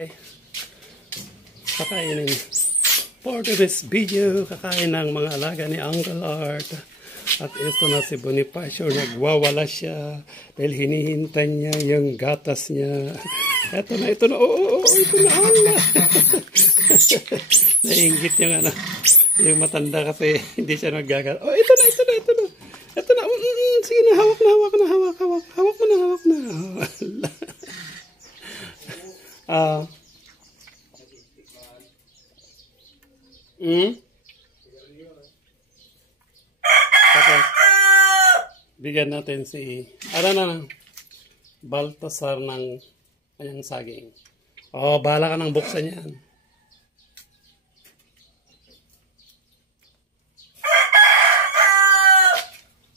Okay. Kakainin. For this video, kakain ng mga alaga ni Uncle Art. At ito na si Bonifacio, nagwawala siya dahil hinihintay niya yung gatas niya. Ito na. Ito na, Allah. Nainggit yung yung matanda kasi hindi siya naggagal. Oh, ito na. Ito na, sige na, hawak na. Hawak mo na. Allah. Tapos, bigyan natin si, Baltasar ng kanyang saging. Oh, bahala ka ng buksan yan.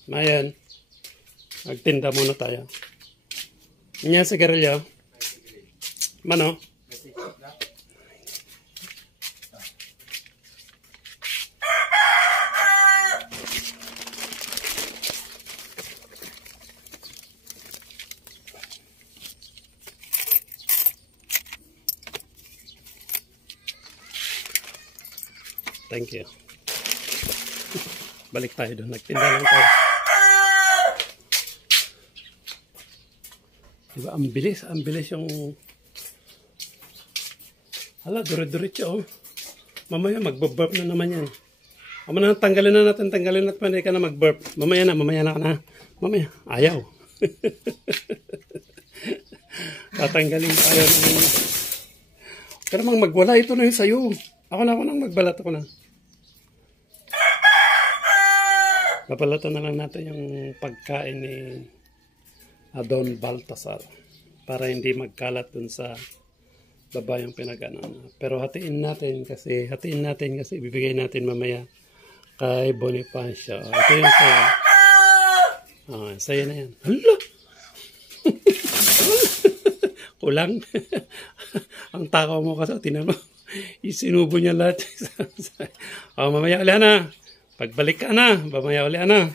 Mayan. Magtinda muna tayo. Nya sigarilyo. Mano? Thank you. Balik tayo doon. Nagtinda lang tayo. Diba, ang bilis yung... Hala, durit-durit siya, oh. Mamaya, mag-burp na naman yan. Tanggalin na natin, hindi ka na mag-burp. Mamaya na ka na. Mamaya, ayaw. Tatanggalin tayo ng... Pero magwala, ito na yung sayo. Ako nang magbalat, ako na. Papalatan na lang natin yung pagkain ni Don Baltasar para hindi magkalat dun sa baba yung pinag-ano. Pero hatiin natin kasi ibibigay natin mamaya kay Bonifacio. Ito yung sayo. Sayo na yan. Hala! Kulang. Ang takaw mo kasi, tinan mo. Isinubo niya lahat. Mamaya ulit na. Pagbalik ka na, mamaya ulit na.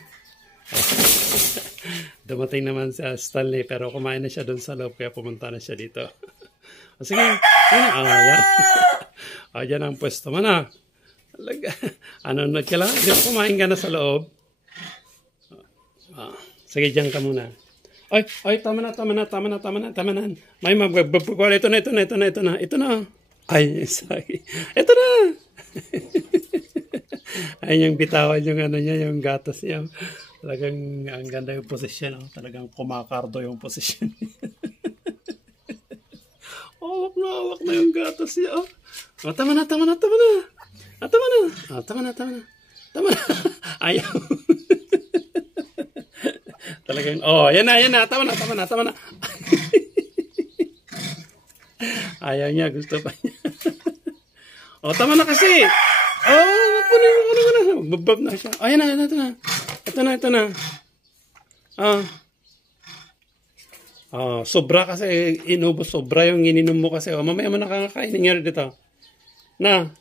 Dumating naman sa Stanley pero kumain na siya doon sa loob kaya pumunta na siya dito. Sige, yan. Yan ang pwesto mo na. Ano ka lang? Kumain ka na sa loob. Sige, dyan ka muna. Ay, tama na. May magbabagwala. Ito na. Ay, sorry. Ito na. Ay, yung bitawan yung yung gatas niya. Talagang ang ganda yung posisyon. Talagang kumakardo yung posisyon. Hawak na yung gatas niya. Tama na. Tama na. Ayaw. Talagang, yan na. Tama na. Ayaw niya, gusto pa niya. Tama na kasi. Magbabab na siya. Ayan na, ito na. Sobra kasi, sobra yung ininom mo kasi. Mamaya mo nakakakain nangyari dito. Na.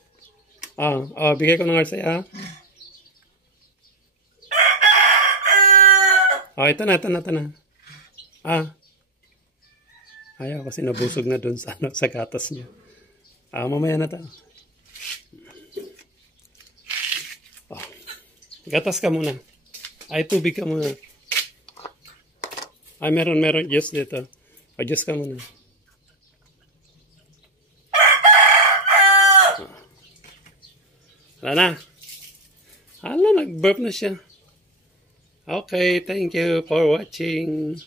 Bigay ko ng heart sa'yo. Ito na. Ayaw kasi nabusog na dun sa gatas niya. Mamaya na to. Gatas ka muna. Tubig ka muna. Meron juice dito. Juice ka muna. Hala na. Nag-burp na siya. Okay, thank you for watching.